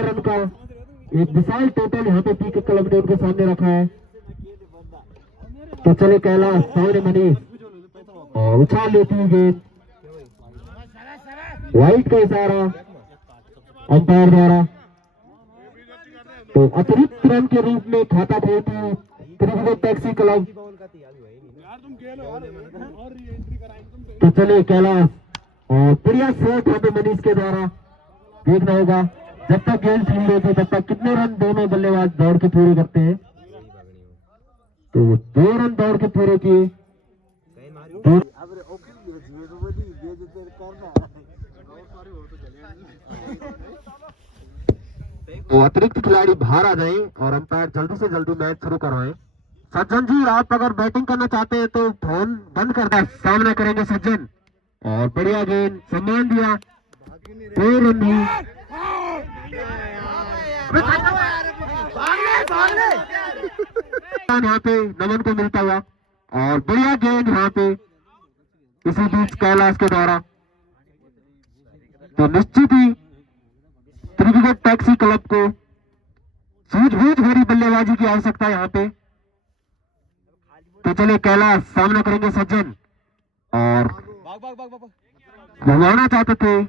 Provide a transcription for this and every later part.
11 run का एक विशाल total यहाँ पे पीके क्लब ने उनके सामने रखा है। तो चले कैलाश सामने मनीष और उछाल लेती है गेंद, वाइट का इशारा अंपायर द्वारा। तो अतिरिक्त रन के रूप में खाता खोलती त्रिभुवन टैक्सी क्लब। तो चलिए कैलाश और बढ़िया शॉट यहाँ पे मनीष के द्वारा देखना होगा। जब तक गेंद फील्ड होती तब तक कितने रन दोनों बल्लेबाज दौड़ के पूरे करते हैं। तो 2 रन दौड़ के पूरे किए। तो अतिरिक्त खिलाड़ी बाहर आ जाएं और अंपायर जल्दी से जल्दी मैच शुरू करवाएं। सज्जन जी आप अगर बैटिंग करना चाहते हैं तो फोन बंद कर दें, सामना करेंगे सज्जन। और बढ़िया गेंद सम्मान दिया, 2 रन ही। यहाँ पे नमन को मिलता हुआ और बढ़िया गेंद यहाँ पे इसी बीच कैलाश के द्वारा। तो निश्चित ही त्रिभुवन टैक्सी क्लब को सूझबूझ भरी बल्लेबाजी की आवश्यकता है यहाँ पे। तो चले कैलाश सामना करेंगे सज्जन और घुमाना चाहते थे,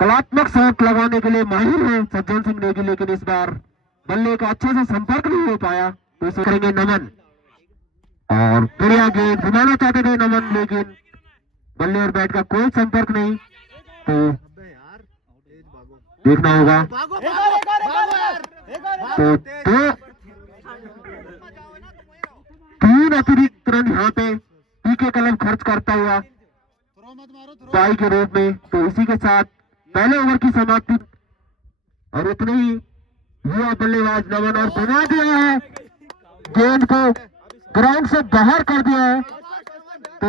कलात्मक शॉट लगाने के लिए माहिर है सज्जन सिंह नेगी, लेकिन इस बार बल्ले का अच्छे से संपर्क नहीं हो पाया। तो इसे करेंगे नमन और बढ़िया गेंद घुमाना चाहते थे नमन, लेकिन बल्ले और बैट का कोई संपर्क नहीं। तो देखना होगा। तो 3 अतिरिक्त रन यहाँ पे पीके क्लब खर्च करता हुआ पाई के रूप में। तो इसी के साथ पहले ओवर की समाप्ति और उतने ही युवा बल्लेबाज नमन और बना दिया है, गेंद को ग्राउंड से बाहर कर दिया है। तो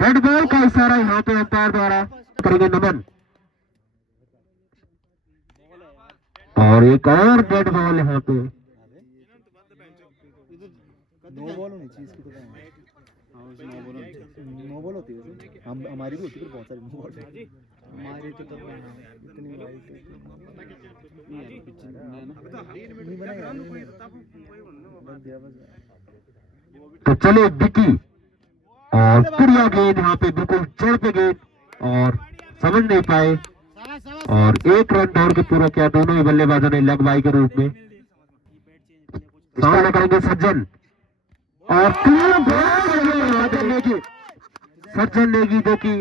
डेड बॉल का इशारा यहाँ पे अंपायर द्वारा करेंगे नमन और एक और डेड बॉल यहाँ पे। नो बॉल होनी चाहिए इसकी, नो बॉल होती है हमारी भी होती है, बहुत सारी नो बॉल हमारी तो इतनी तो चले विकी और बढ़िया गेंद यहाँ पे बिल्कुल चढ़ पे गेंद और समझ नहीं पाए और 1 रन दौड़ के पूरा किया दोनों ही बल्लेबाजों ने लेग बाई के रूप में। सामना करेंगे सज्जन और सज्जन नेगी जो कि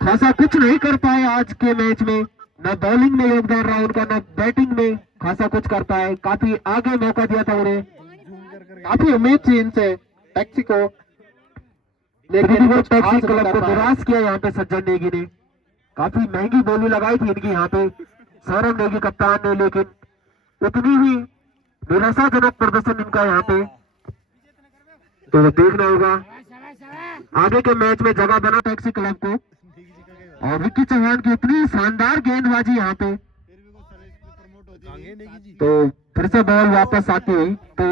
खासा कुछ नहीं कर पाए आज के मैच में, न बॉलिंग में योगदान रहा उनका, न बैटिंग में खासा कुछ कर पाए। काफी आगे मौका दिया था उन्हें, काफी उम्मीद थी इनसे टैक्सी को, लेकिन वो टैक्सी क्लब को निराश किया यहाँ पे सज्जन नेगी ने। काफी महंगी बोली लगाई थी इनकी यहाँ पे सौरभ नेगी कप्तान ने, लेकिन उतनी ही निराशाजनक प्रदर्शन इनका यहाँ पे। तो देखना होगा आगे के मैच में जगह बना टैक्सी क्लब को। और विक्की चौहान की इतनी शानदार गेंदबाजी यहाँ पे, तो फिर से बॉल वापस आती हुई। तो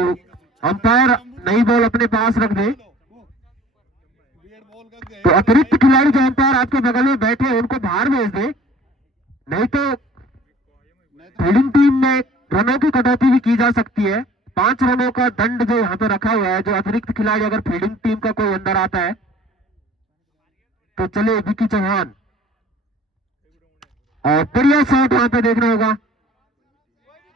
अंपायर नई बॉल अपने पास रख दे। तो अतिरिक्त खिलाड़ी जो अंपायर आपके बगल में बैठे हैं उनको बाहर भेज दे, नहीं तो फील्डिंग टीम में रनों की कटौती भी की जा सकती है। 5 रनों का दंड जो यहाँ पे रखा हुआ है, जो अतिरिक्त खिलाड़ी अगर फील्डिंग टीम का कोई अंदर आता है। तो चले विक्की चौहान और बढ़िया शॉट यहाँ पे देखना होगा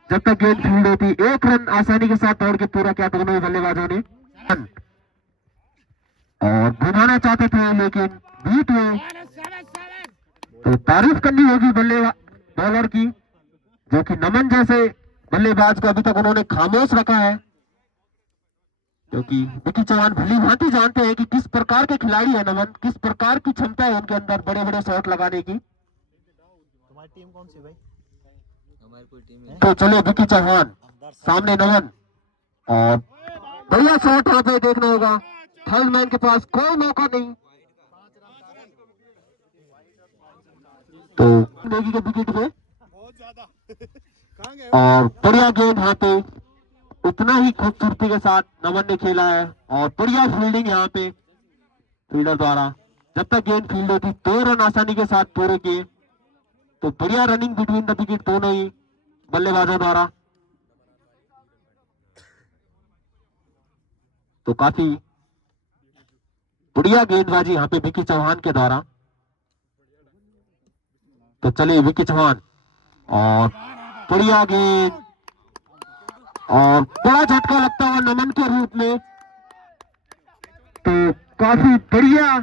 जब तक गेंद फील्ड होती। 1 रन आसानी के साथ दौड़ के पूरा किया दोनों ही बल्लेबाजों ने और घुमाना चाहते थे लेकिन बीट हुए। तो तारीफ करनी होगी बॉलर की, जो कि नमन जैसे बल्लेबाज को अभी तक उन्होंने खामोश रखा है, क्योंकि विक्की चौहान भली भांति जानते हैं कि किस प्रकार के खिलाड़ी है नमन, किस प्रकार की क्षमता है उनके अंदर बड़े बड़े शॉट लगाने की। तुम्हारी टीम कौन सी भाई? हमारी कोई टीम है। तो चलो विक्की चौहान सामने नमन और बढ़िया शॉट यहाँ पे देखना होगा। थर्ड मैन के पास कोई मौका नहीं। तो नेगी के विकेट पे और बढ़िया गेंद यहाँ पे उतना ही खूबसूरती के साथ नमन ने खेला है और बढ़िया फील्डिंग यहाँ पे फील्डर द्वारा। जब तक गेंद फील्ड होती 2 रन आसानी के साथ पूरे किए। तो बढ़िया रनिंग बिटवीन द विकेट दोनों ही बल्लेबाजों द्वारा। तो काफी बढ़िया गेंदबाजी यहाँ पे विकी चौहान के द्वारा। तो चलिए विकी चौहान और बढ़िया गेंद और बड़ा झटका लगता हुआ नमन के रूप में। तो काफी बढ़िया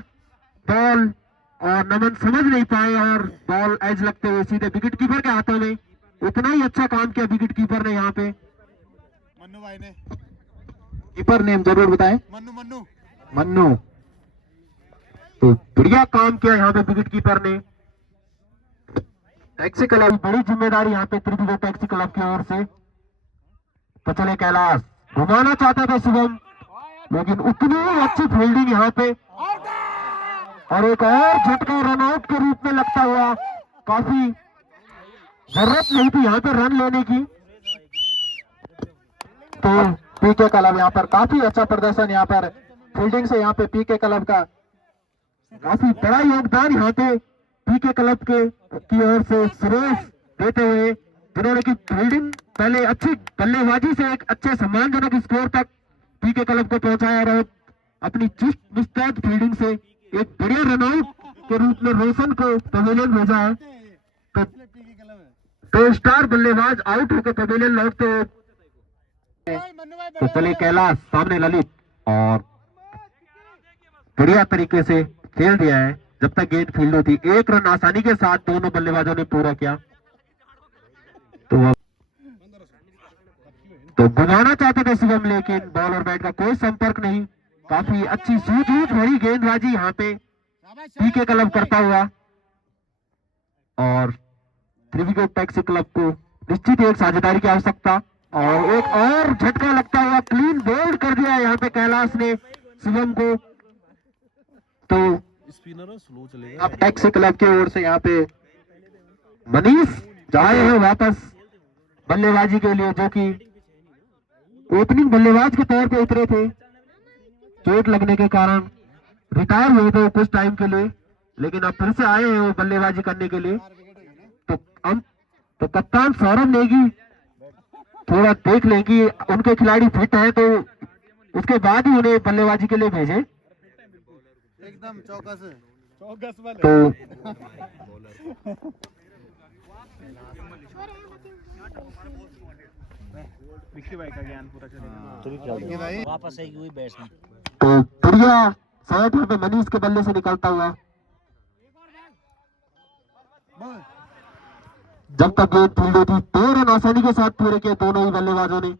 बॉल और नमन समझ नहीं पाए और बॉल एज लगते हुए सीधे विकेट कीपर के हाथों में। उतना ही अच्छा काम किया विकेट कीपर ने यहाँ पे। मन्नू भाई ने कीपर नेम जरूर बताएं। मन्नू मन्नू। तो बढ़िया काम किया यहाँ पे विकेट कीपर ने। टैक्सी क्लब बड़ी जिम्मेदारी यहाँ पे त्रिभुवन टैक्सी क्लब की ओर से। तो चले कैलाश घुमाना चाहता था शुभम, लेकिन उतनी अच्छी फील्डिंग यहाँ पे और एक और झटका रनआउट के रूप में लगता हुआ। काफी जरूरत नहीं थी यहाँ पे रन लेने की। तो पीके क्लब यहाँ पर काफी अच्छा प्रदर्शन यहाँ पर फील्डिंग से यहाँ पे पीके क्लब का काफी बड़ा योगदान यहाँ पे पीके क्लब के की ओर से सुरेश देते हुए, जिन्होंने की फील्डिंग पहले अच्छी बल्लेबाजी से एक अच्छे सम्मानजनक स्कोर तक पीके क्लब को पहुंचाया और अपनी चुस्त मुस्तैद फील्डिंग से एक बढ़िया रनआउट के रूप में रोशन को पवेलियन भेजा है। तो स्टार बल्लेबाज आउट होकर पवेलियन लौटते हुए। तो चले कैलाश सामने ललित और बढ़िया तरीके से खेल दिया है। जब तक गेंद फील्ड होती 1 रन आसानी के साथ दोनों बल्लेबाजों ने पूरा किया। तो घुमाना चाहते थे शिवम, लेकिन बॉल और बैट का कोई संपर्क नहीं। काफी अच्छी सूझबूझ भरी गेंदबाजी यहाँ पे पीके क्लब करता हुआ और त्रिभुवन टैक्सी क्लब को निश्चित एक साझेदारी की आवश्यकता। और एक और झटका लगता हुआ क्लीन बोल्ड कर दिया यहाँ पे कैलाश ने शिवम को। तो स्पिनर स्लो चलेगा। अब टैक्सी क्लब की ओर से यहाँ पे मनीष जाए हैं वापस बल्लेबाजी के लिए, जो कि ओपनिंग बल्लेबाज के तौर पे उतरे थे। चोट लगने के कारण रिटायर हुए थे कुछ टाइम के लिए, लेकिन अब फिर से आए हैं वो बल्लेबाजी करने के लिए। तो कप्तान सौरभ नेगी थोड़ा देख लें कि उनके खिलाड़ी फिट हैं, तो उसके बाद ही उन्हें बल्लेबाजी के लिए भेजें। एकदम चौकस तो विक्की भाई का ज्ञान पूरा चलेगा। वापस आएगी वही बैट्समैन। तो बढ़िया शॉट यहाँ पे मनीष के बल्ले से निकलता हुआ। जब तक गेंद फील्ड होती 2 रन आसानी के साथ पूरे किए दोनों ही बल्लेबाजों ने।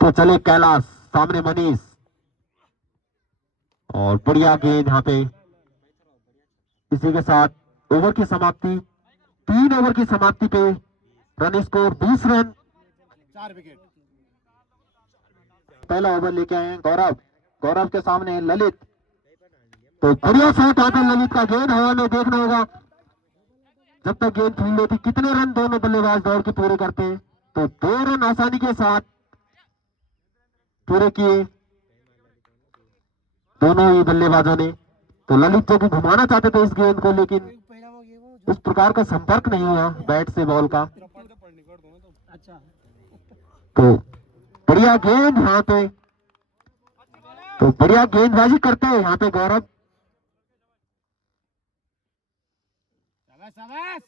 तो चले कैलाश सामने मनीष और बढ़िया गेंद यहाँ पे। इसी के साथ ओवर की समाप्ति, 3 ओवर की समाप्ति पे रन स्कोर 20 रन 4 विकेट। पहला ओवर लेके आए हैं गौरव के सामने ललित। तो बढ़िया शॉट यहाँ पे ललित का, गेंद हवा में देखना होगा जब तक गेंद फील्ड होती कितने रन दोनों बल्लेबाज दौड़ के पूरे करते हैं। तो 2 रन आसानी के साथ पूरे किए दोनों ही बल्लेबाजों ने। तो ललित जो कि घुमाना चाहते थे इस गेंद को, लेकिन उस प्रकार का संपर्क नहीं हुआ बैट से बॉल का। तो बढ़िया गेंद यहाँ पे, तो बढ़िया गेंदबाजी करते हैं यहाँ पे गौरव।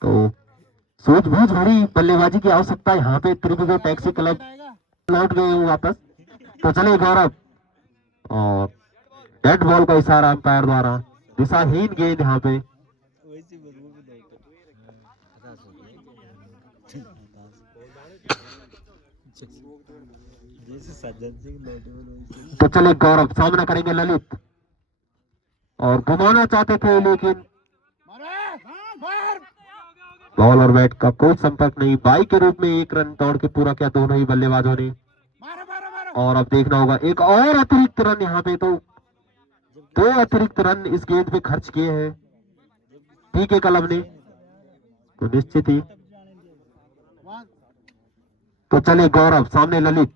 तो सूझबूझ भरी बल्लेबाजी की आवश्यकता यहाँ पे त्रिभुवन टैक्सी क्लब लौट गए हैं वापस। तो चले गौरव और डेड बॉल का इशारा अंपायर द्वारा, दिशाहीन गेंद यहाँ पे। तो चले गौरव सामना करेंगे ललित और घुमाना चाहते थे, लेकिन बॉल और बैट का कोई संपर्क नहीं। बाई के रूप में 1 रन दौड़ के पूरा किया दोनों ही बल्लेबाजों ने। और अब देखना होगा एक और अतिरिक्त रन यहाँ पे। तो 2 अतिरिक्त रन इस गेंद पे खर्च किए हैं पीके क्लब ने। तो निश्चित ही तो चले गौरव, सामने ललित,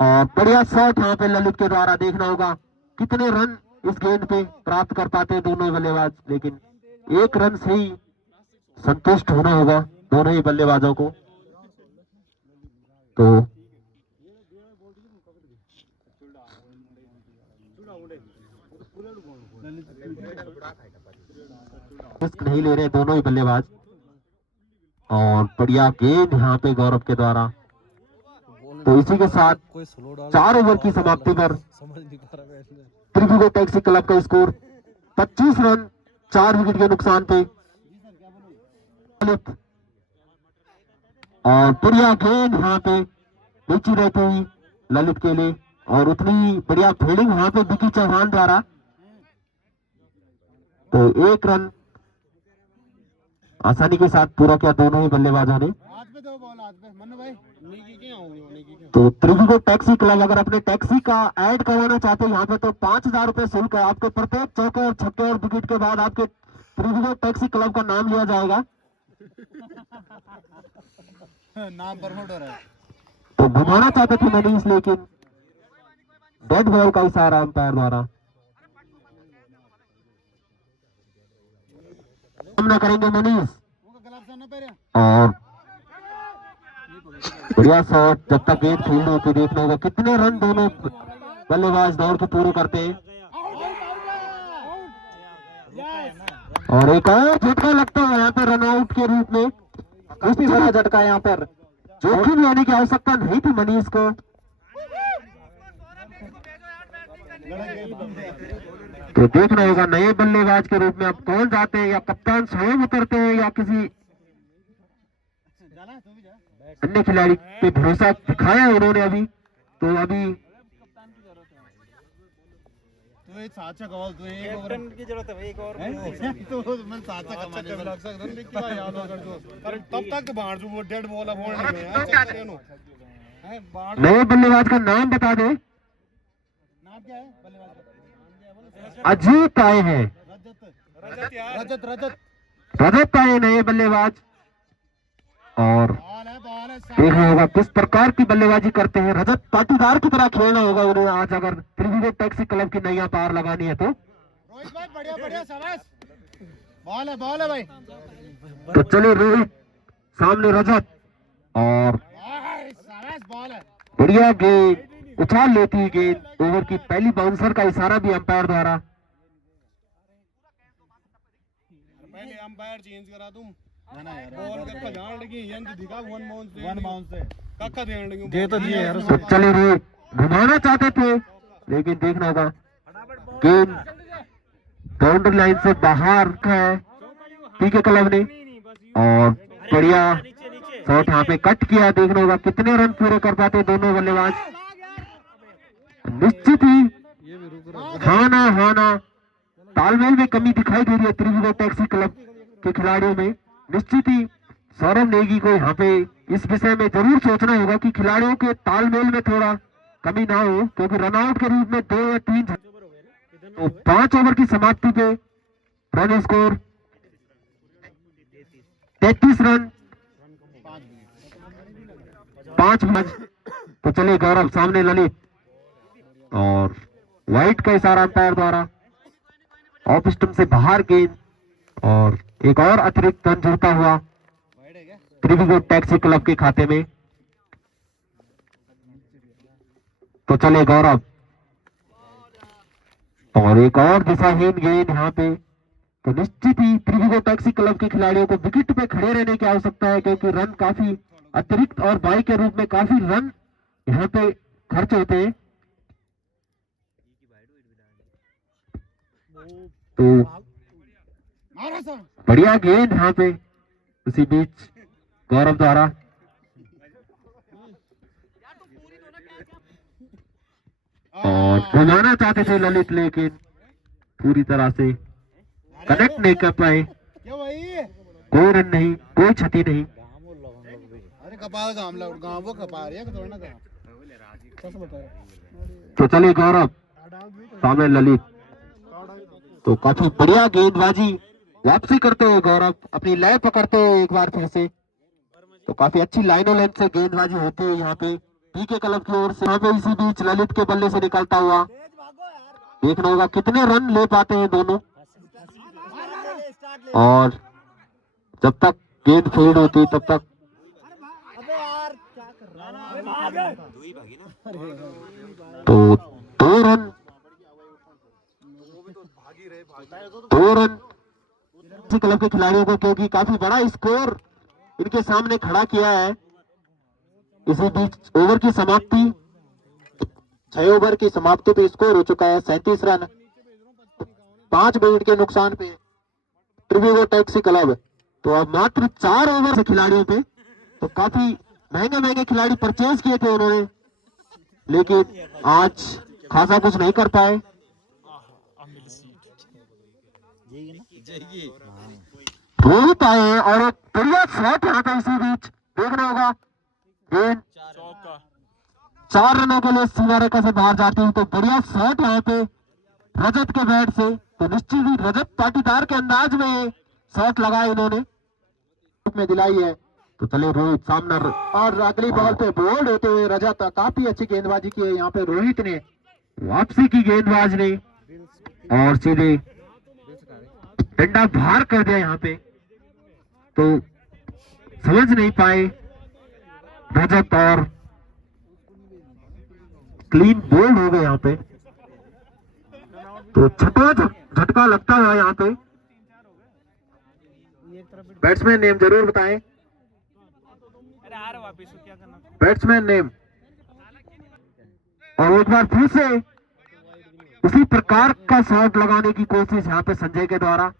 और बढ़िया शॉट यहाँ पे ललित के द्वारा। देखना होगा कितने रन इस गेंद पे प्राप्त कर पाते हैं दोनों बल्लेबाज, लेकिन एक रन से ही संतुष्ट होना होगा दोनों ही बल्लेबाजों को। तो रिस्क नहीं ले रहे दोनों ही बल्लेबाज, और बढ़िया गेंद यहाँ पे गौरव के द्वारा। तो इसी के साथ कोई स्लो डाल 4 ओवर की समाप्ति पर समझ नहीं पा रहा बैट्समैन। त्रिभुवन टैक्सी क्लब का स्कोर 25 रन 4 विकेट के नुकसान पे। और बढ़िया गेंद यहाँ पे नीचे रहती हुई ललित के लिए, और उतनी बढ़िया फील्डिंग यहाँ पे विकी चौहान द्वारा। तो 1 रन आसानी के साथ पूरा किया दोनों ही बल्लेबाजों ने। तो त्रिभुवन टैक्सी क्लब अगर अपने टैक्सी का ऐड करवाना चाहते हैं यहाँ पे, तो 5,000 रुपए शुल्क है। आपके प्रत्येक चौके और छक्के और विकेट के बाद आपके त्रिभुवन टैक्सी क्लब का नाम लिया जाएगा। नाम प्रमोट हो रहा है। तो घुमाना चाहते थे मनीष, लेकिन डेड बॉल का इशारा अंपायर द्वारा। सामना करेंगे मनीष, और बढ़िया शॉट। जब तक गेंद फील्ड होती देखना होगा कितने रन दोनों बल्लेबाज दौड़ के पूरे करते हैं। और एक और झटका लगता है यहाँ पर रनआउट के रूप में। काफी बड़ा झटका यहाँ पर, जोखिम लेने की आवश्यकता नहीं थी मनीष को। तो देखना होगा नए बल्लेबाज के रूप में अब कौन जाते हैं, या कप्तान स्वयं उतरते हैं, या किसी अन्य खिलाड़ी पे भरोसा दिखाया उन्होंने अभी। तो अभी साचा कॉल तो एक ओवर की जरूरत है, एक और तो मैं साचा कमाने में लग सकता हूं कि याद होगा जो। अरे तब तक तो बाहर जो वो डेड बॉल अब होने में यार, चेक करें नो है बाहर। नए बल्लेबाज का नाम बता दे। नाम क्या है बल्लेबाज का? अजीत आए हैं, रजत यार, रजत रजत आए नए बल्लेबाज। और बॉल है देखना होगा किस प्रकार की बल्लेबाजी करते हैं। रजत पाटीदार की तरह खेलना होगा उन्हें आज, अगर त्रिभुवन टैक्सी क्लब की नैया पार लगानी है तो। रोहित भाई बढ़िया शाबाश, बॉल है भाई। तो चले रोहित, सामने रजत, और शाबाश बॉल है। बढ़िया गेंद उछाल लेती है गेंद। ओवर की पहली बाउंसर का इशारा भी अंपायर द्वारा। पहले अंपायर चेंज करा तुम ना यार, बॉल का ध्यान लगी ये तो दिखा वन बाउंस से कक्का ध्यान लगी दे तो दिए यार। तो चले रोहित, घुमाना चाहते थे लेकिन देखना होगा गेंद बाउंड्री लाइन से बाहर है पीके क्लब ने, और बढ़िया शॉट यहाँ पे कट किया। देखना होगा कितने रन पूरे कर पाते दोनों बल्लेबाज। निश्चित ही हाना तालमेल में कमी दिखाई दे रही है त्रिभुवन टैक्सी क्लब के खिलाड़ियों में। निश्चित ही सौरभ नेगी को यहाँ पे इस विषय में जरूर सोचना होगा कि खिलाड़ियों के तालमेल में थोड़ा कमी ना हो, क्योंकि रनआउट के रूप में 2 या 3। तो 5 ओवर की समाप्ति पे रन स्कोर 33 रन 5 मैच। तो चले गौरव, सामने ललित, और वाइट का इशारा अंपायर द्वारा। ऑफ स्टंप से बाहर गेंद, और एक और अतिरिक्त रन जुड़ता हुआ त्रिभुवन टैक्सी क्लब के खाते में। तो चले गौरव, और एक और दिशाहीन गेंद यहाँ पे। तो निश्चित ही त्रिभुवन टैक्सी क्लब के खिलाड़ियों को विकेट पे खड़े रहने की आवश्यकता है, क्योंकि रन काफी अतिरिक्त और बाई के रूप में काफी रन यहाँ पे खर्च होते हैं। तो बढ़िया गेंद यहाँ पे उसी बीच गौरव द्वारा। और घुमाना चाहते थे ललित, लेकिन पूरी तरह से कनेक्ट नहीं कर पाए। कोई रन नहीं, कोई क्षति नहीं। अरे कपाल गांव वो कपा रही है थोड़ा ना। तो चलिए गौरव, सामने ललित। तो काफी बढ़िया गेंदबाजी वापसी करते हुए गौरव अपनी लय पकड़ते हुए एक बार फिर से तो काफी अच्छी लाइनों लेंथ से गेंदबाजी होती है यहाँ पे पीके क्लब की ओर से। यहाँ पे इसी बीच ललित के बल्ले से निकलता हुआ देखना होगा कितने रन ले पाते हैं दोनों। और जब तक गेंद फील्ड होती तब तक तो 2 रन क्लब के खिलाड़ियों को, क्योंकि काफी बड़ा स्कोर इनके सामने खड़ा किया है। इसी बीच ओवर की समाप्ति 6 ओवर की समाप्ति पे स्कोर हो चुका है 37 रन 5 विकेट के नुकसान पे त्रिवेगो टैक्सी क्लब। तो अब मात्र 4 ओवर से खिलाड़ियों पे, तो काफी महंगे खिलाड़ी परचेज किए थे उन्होंने, लेकिन आज खासा कुछ नहीं कर पाए। रोहित आए हैं और एक बढ़िया शॉट यहाँ पे इसी बीच देखना होगा। गेंद 4 रनों के लिए सीमा रेखा से बाहर जाती है, तो बढ़िया शॉट यहाँ पे रजत के बैट से। तो निश्चित ही रजत पाटीदार के अंदाज में ये शॉट लगाया इन्होंने में दिलाई है। तो चले रोहित सामना और अगली बॉल पे बोल्ड होते हुए रजत काफी अच्छी गेंदबाजी की है यहाँ पे रोहित ने, वापसी की गेंदबाज ने और सीधे डंडा बाहर कर दिया यहाँ पे। तो समझ नहीं पाए रजत और क्लीन बोल्ड हो गए यहाँ पे। तो छठा झटका लगता है यहाँ पे। बैट्समैन नेम जरूर बताएं, बैट्समैन नेम। और एक बार फिर से उसी प्रकार का शॉट लगाने की कोशिश यहाँ पे संजय के द्वारा,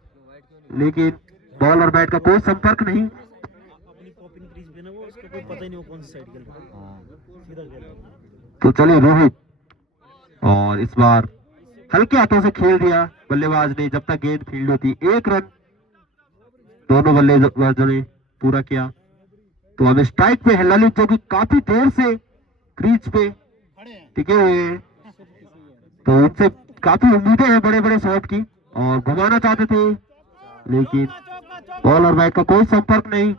लेकिन बॉल और बैट का कोई संपर्क नहीं। तो चले रोहित, और इस बार हल्के हाथों से खेल दिया बल्लेबाज ने जब तक गेंद फील्ड होती। 1 रन दोनों बल्लेबाजों ने पूरा किया। तो अब स्ट्राइक पे है ललित, जो कि काफी देर से क्रीज पे टिके हुए हैं। तो उनसे काफी उम्मीदें हैं बड़े शॉट की, और घुमाना चाहते थे, लेकिन बॉल और बैट का कोई संपर्क नहीं।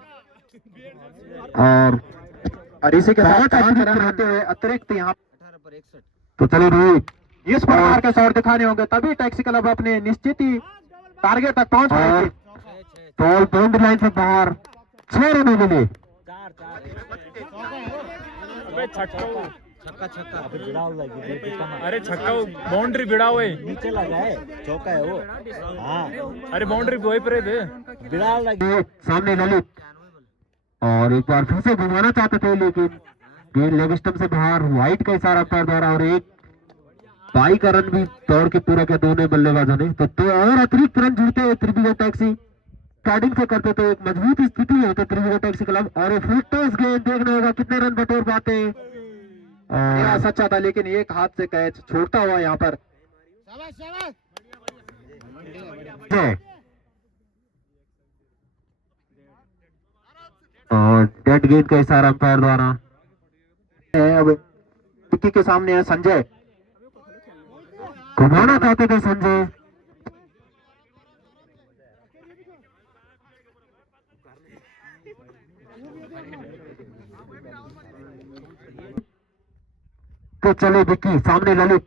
और इसी के साथ रहते हुए अतिरिक्त यहाँ। तो चलो रोहित, इस प्रकार के शॉट दिखाने होंगे तभी टैक्सी क्लब अपने निश्चित ही टारगेट तक पहुंच पाएंगे। तो बाउंड्री लाइन से बाहर 6 रनों के लिए। अरे छक्का बाउंड्री भिड़ा हुए नीचे लगा है, चौका है वो। हाँ अरे बाउंड्री वही पर थे, बिड़ा लगी सामने ललित, और एक बार फिर से घुमाना चाहते थे, लेकिन गेंद लेग स्टंप से बाहर। वाइट का इशारा अंपायर द्वारा, और एक बाई का रन भी दौड़ के पूरा किया दोनों बल्लेबाजों ने। तो 2 और अतिरिक्त रन जुड़ते हुए त्रिवेगो टैक्सी स्टार्टिंग से करते थे, एक मजबूत स्थिति में होते त्रिवेगो टैक्सी क्लब। और ये फुल टॉस गेंद देखना होगा कितने रन बटोर पाते हैं। सच्चा था, लेकिन एक हाथ से कैच छोड़ता हुआ यहाँ पर। और डेड गेंद का इशारा अंपायर द्वारा। अब विक्की के सामने है संजय, घुमाना चाहते थे संजय। तो चले विक्की, सामने ललित,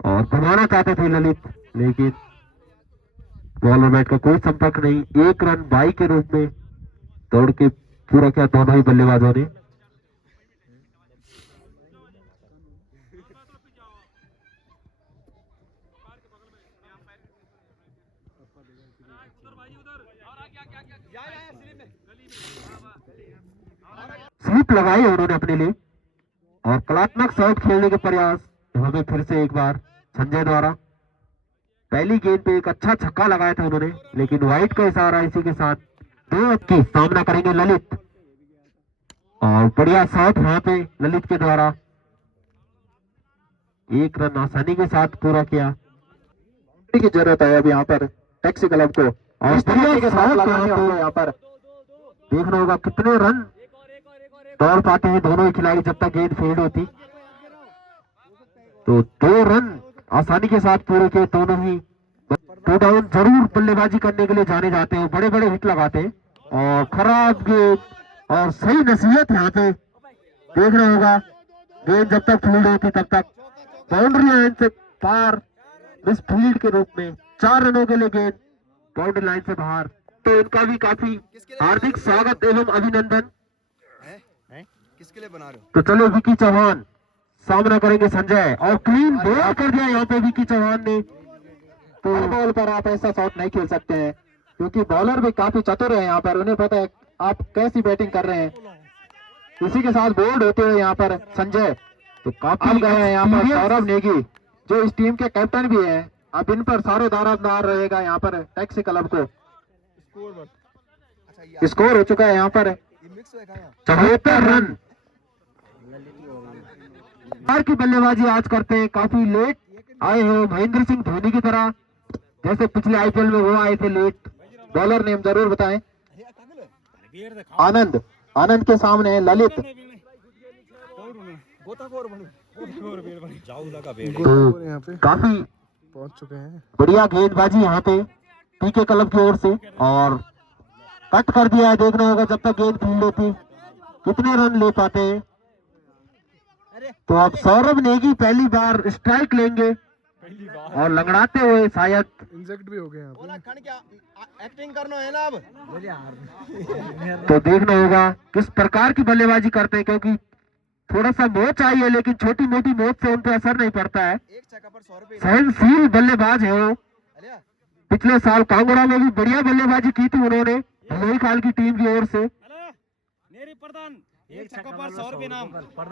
और घुमाना चाहते थे ललित, लेकिन बॉल और बैट का कोई संपर्क नहीं। 1 रन बाई के रूप में दौड़ के पूरा किया दोनों ही बल्लेबाजों ने। स्लिप लगाई उन्होंने अपने लिए, और कलात्मक शॉट खेलने के प्रयास यहाँ पे फिर से एक बार संजय द्वारा। पहली गेंद पे एक अच्छा छक्का लगाया था उन्होंने, लेकिन वाइट का इशारा इसी के साथ 2 की सामना करेंगे ललित। और बढ़िया शॉट यहाँ पे ललित के द्वारा, 1 रन आसानी के साथ पूरा किया। की जरूरत है अब यहाँ पर टैक्सी क्लब को, और इस तरीके के साथ लगाने होंगे यहाँ पर। देखना होगा कितने रन दौड़ पाते हैं दोनों ही खिलाड़ी जब तक गेंद फील्ड होती। तो 2 रन आसानी के साथ पूरे किए दोनों ही। 2 डाउन जरूर बल्लेबाजी करने के लिए जाने जाते हैं, बड़े हिट लगाते हैं। और खराब गेंद और सही नसीहत यहाँ पे देखना होगा। गेंद जब तक फील्ड होती तब तक बाउंड्री लाइन से पार मिस फील्ड के रूप में 4 रनों के लिए गेंद बाउंड्री लाइन से बाहर। तो इनका भी काफी हार्दिक स्वागत एवं अभिनंदन। किसके लिए बना रहे हो? तो चलो विकी चौहान सामना करेंगे संजय और क्लीन बॉल कर दिया यहाँ पे विकी चौहान ने। तो बॉल पर आप ऐसा शॉट नहीं खेल सकते हैं क्योंकि बॉलर भी काफी चतुर है यहाँ पर, उन्हें पता है आप कैसी बैटिंग कर रहे हैं। इसी के साथ बोल्ड होते हुए यहाँ पर संजय तो काफी गए हैं यहाँ पर सौरभ नेगी जो इस टीम के कैप्टन भी है। अब इन पर सारो दारोमदार रहेगा यहाँ पर टैक्सी क्लब को। स्कोर हो चुका है यहाँ पर 74 रन। बार की बल्लेबाजी आज करते हैं, काफी लेट आए हैं महेंद्र सिंह धोनी की तरह, जैसे पिछले आईपीएल में वो आए थे लेट। बॉलर नेम जरूर बताएं। आनंद, आनंद के सामने है ललित। तो काफी पहुंच चुके हैं। बढ़िया गेंदबाजी यहाँ पे पीके क्लब की ओर से और कट कर दिया है। देखना होगा जब तक गेंद फील्ड होती कितने रन ले पाते हैं। तो अब सौरभ नेगी पहली बार स्ट्राइक लेंगे और लंगड़ाते हुए शायद इंजेक्ट भी हो गए यहाँ पे। एक्टिंग करना है ना अब। तो देखना होगा किस प्रकार की बल्लेबाजी करते हैं क्योंकि थोड़ा सा मोच चाहिए लेकिन छोटी मोटी मोच से उन पर असर नहीं पड़ता है। सहनशील बल्लेबाज है वो। पिछले साल कांगड़ा में भी बढ़िया बल्लेबाजी की थी उन्होंने भलोई खाल की टीम की ओर से।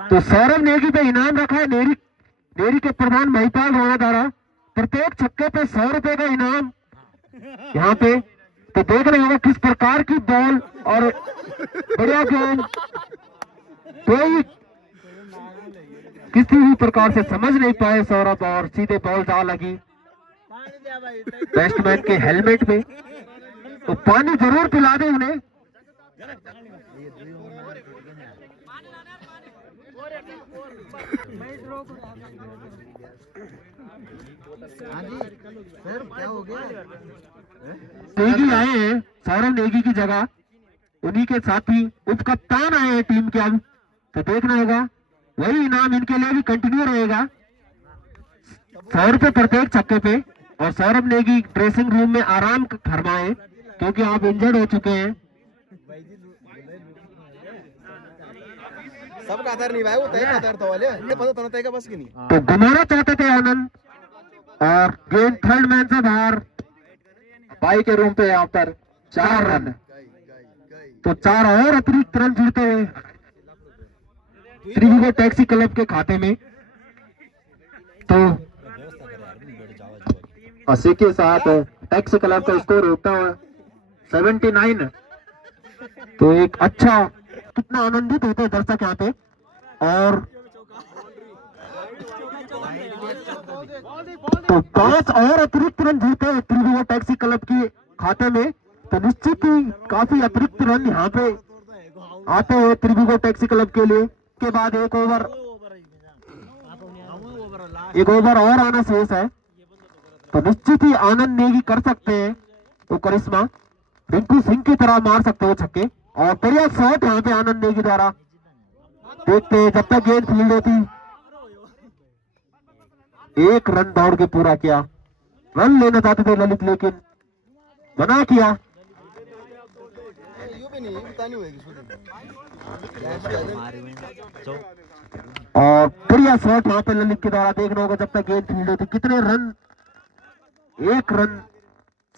तो सौरभ नेगी पे इनाम रखा है नेरी के प्रधान महिपाल राणा द्वारा। प्रत्येक छक्के पे 100 रुपए का इनाम यहाँ पे। तो देख रहे होगा किस प्रकार की बॉल और बढ़िया गेंद, कोई किसी भी प्रकार से समझ नहीं पाए सौरभ और सीधे बॉल जा लगी बैट्समैन के हेलमेट में। तो पानी जरूर पिला दे उन्हें। नेगी आए हैं सौरभ नेगी की जगह, उन्हीं के साथी उप कप्तान आए हैं टीम के। अब तो देखना होगा वही इनाम इनके लिए भी कंटिन्यू रहेगा, 100 रुपए प्रत्येक छक्के पे। और सौरभ नेगी ड्रेसिंग रूम में आराम फरमाए क्योंकि आप इंजर्ड हो चुके हैं। सबका आधार नहीं भाई, वो तय आधार तो वाले ये पता तो तय का बस की नहीं। तो घुमाना चाहते थे आनंद और गेंद थर्ड मैन से बाहर बाई के रूम पे यहाँ पर 4 रन। तो 4 और अतिरिक्त रन जुड़ते हुए त्रिभुवन टैक्सी क्लब के खाते में। तो 80 के साथ टैक्सी क्लब का स्कोर होता है 79। तो एक अच्छा कितना आनंदित होते हैं दर्शक यहाँ पे। और तो 5 और अतिरिक्त रन जीते हैं त्रिभुवन टैक्सी क्लब के खाते में। तो निश्चित ही काफी अतिरिक्त रन यहाँ पे आते हैं त्रिभुवन टैक्सी क्लब के लिए। के बाद एक ओवर और आना शेष है। तो निश्चित ही आनंद नेगी कर सकते हैं वो करिश्मा, रिंकू सिंह की तरह मार सकते हो छक्के। और बढ़िया शॉट यहाँ पे आनंद नेगी द्वारा। देखते हैं जब तक गेंद फील्ड होती। 1 रन दौड़ के पूरा किया। रन लेना चाहते थे ललित लेकिन मना किया। और बढ़िया शॉट वहां पे ललित के द्वारा। देखना होगा जब तक गेंद फील्ड होती कितने रन, 1 रन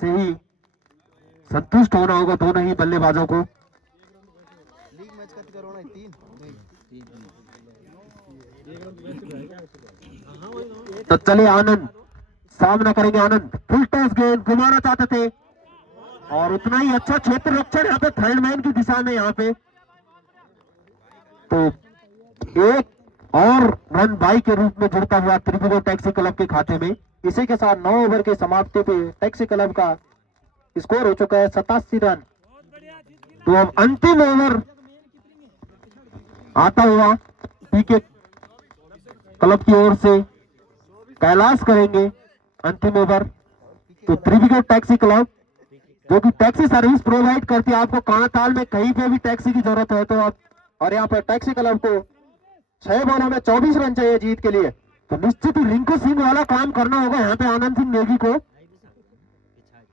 से ही संतुष्ट होना होगा दोनों ही बल्लेबाजों को। तो चले आनंद सामना करेंगे। आनंद फुल टॉस गेंद घुमाना चाहते थे और उतना ही अच्छा क्षेत्र रक्षण यहाँ पे थर्ड मैन की दिशा में यहाँ पे। तो 1 और रन बाई के रूप में जुड़ता हुआ त्रिभुवन टैक्सी क्लब के खाते में। इसी के साथ 9 ओवर के समाप्ति पे टैक्सी क्लब का स्कोर हो चुका है 87 रन। तो अब अंतिम ओवर आता हुआ पीके क्लब की ओर से कैलाश करेंगे अंतिम ओवर। तो त्रिभुवन टैक्सी क्लब जो कि टैक्सी सर्विस प्रोवाइड करती है आपको कहाँ ताल में कहीं पे भी टैक्सी की जरूरत है तो आप। और यहाँ पर टैक्सी क्लब को 6 बॉलों में 24 रन चाहिए जीत के लिए। तो निश्चित ही रिंकू सिंह वाला काम करना होगा यहाँ पे आनंद सिंह नेगी को।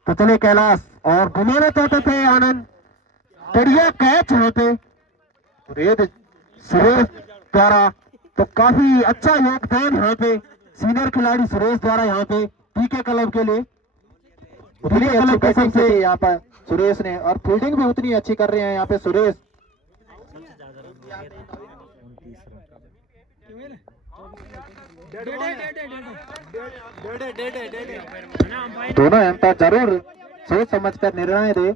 तो चले कैलाश और घुमाना चाहते थे आनंद, बढ़िया कैच यहाँ पे सुरेश द्वारा। तो काफी अच्छा योगदान यहाँ पे सीनियर खिलाड़ी सुरेश द्वारा यहाँ पे पीके क्लब के लिए। उतनी अच्छी बैटिंग की यहाँ पर सुरेश ने और फील्डिंग भी उतनी अच्छी कर रहे हैं यहाँ पे सुरेश। दोनों अंपायर जरूर सोच समझकर निर्णय दे।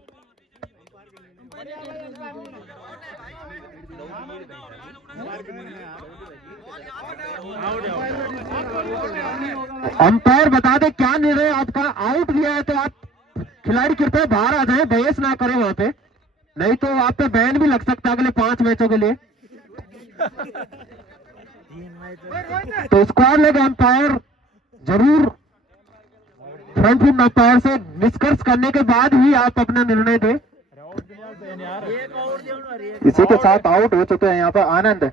अंपायर बता दे क्या निर्णय आपका। आउट दिया है तो आप खिलाड़ी कृपया बाहर आ जाएं, बहस ना करें वहां पे, नहीं तो आप पे बैन भी लग सकता है अगले 5 मैचों के लिए। तो स्क्वाड लेग अंपायर जरूर फ्रंट फुट अंपायर से निष्कर्ष करने के बाद ही आप अपना निर्णय दें। इसी के साथ आउट हो चुके हैं यहाँ पर आनंद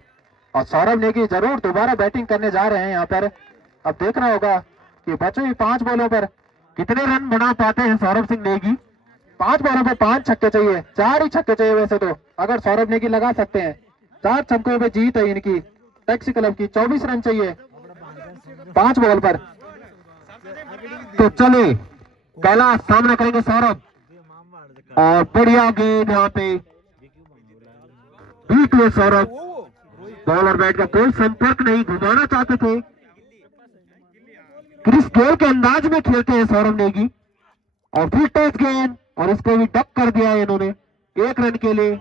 और सौरभ नेगी जरूर दोबारा बैटिंग करने जा रहे हैं यहाँ पर। अब देखना होगा कि बचे हुई 5 बॉलों पर कितने रन बना पाते हैं सौरभ सिंह नेगी। 5 बॉलों पर 5 छक्के चाहिए, 4 ही छक्के चाहिए वैसे तो, अगर सौरभ नेगी लगा सकते हैं। 4 छक्कों पे जीत है इनकी टैक्सी क्लब की। 24 रन चाहिए 5 बॉल पर। तो चले कैलाश सामना करेंगे सौरभ और बढ़िया गेंद यहाँ पे बीट हुए सौरभ। बॉल और बैट का कोई संपर्क नहीं, घुमाना चाहते थे। क्रिस गेल के अंदाज में खेलते हैं सौरभ नेगी और फिर टेस्ट गेंद और इसको भी डक कर दिया है इन्होंने 1 रन के लिए।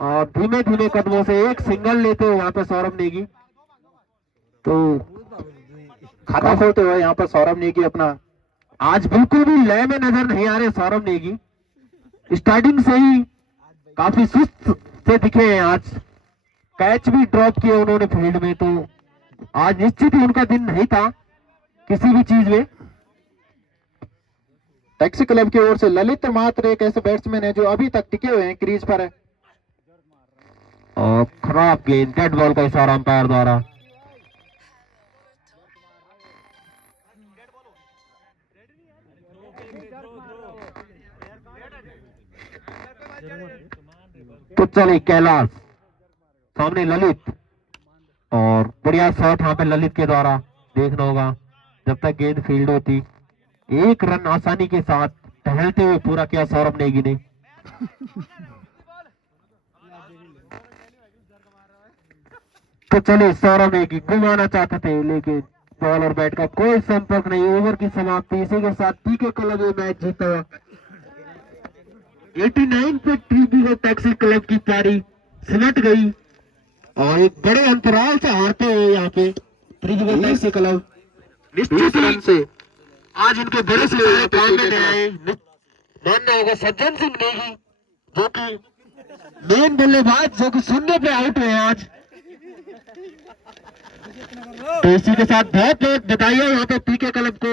और धीमे धीमे कदमों से एक सिंगल लेते हुए यहाँ पे सौरभ नेगी। तो खाता खोलते हुए यहाँ पर सौरभ नेगी अपना। आज बिल्कुल भी लय में नजर नहीं आ रहे सौरभ नेगी, स्टार्टिंग से ही काफी सुस्त से दिखे हैं। आज कैच भी ड्रॉप किए उन्होंने फील्ड में, तो आज निश्चित ही उनका दिन नहीं था किसी भी चीज में। टैक्सी क्लब की ओर से ललित मात्र एक ऐसे बैट्समैन है जो अभी तक टिके हुए हैं क्रीज पर। और खराब गेंद, डेड बॉल का इशारा अंपायर द्वारा। तो चले कैलाश सामने ललित और बढ़िया शॉट यहाँ पे ललित के द्वारा। देखना होगा जब तक गेंद फील्ड होती। 1 रन आसानी के साथ टहलते हुए पूरा किया सौरभ नेगी ने। तो चले सौरभ नेगी घुमाना चाहते थे लेकिन बॉल और बैट का कोई संपर्क नहीं। ओवर की समाप्ति, इसी के साथ पीके क्लब ये मैच जीता। 89 पे ट्रिब्यूनल टैक्सी क्लब की पारी सिमट गई और एक बड़े अंतराल से हारते हुए यहाँ पे ट्रिब्यूनल टैक्सी क्लब निश्चित रन से आज इनके बड़े से काम में आए। मानना होगा सज्जन सिंह नेगी जो कि मेन बल्लेबाज जो कि 0 पे आउट हुए आज। तो इसी के साथ बहुत बहुत बताइए यहाँ पे पीके क्लब को।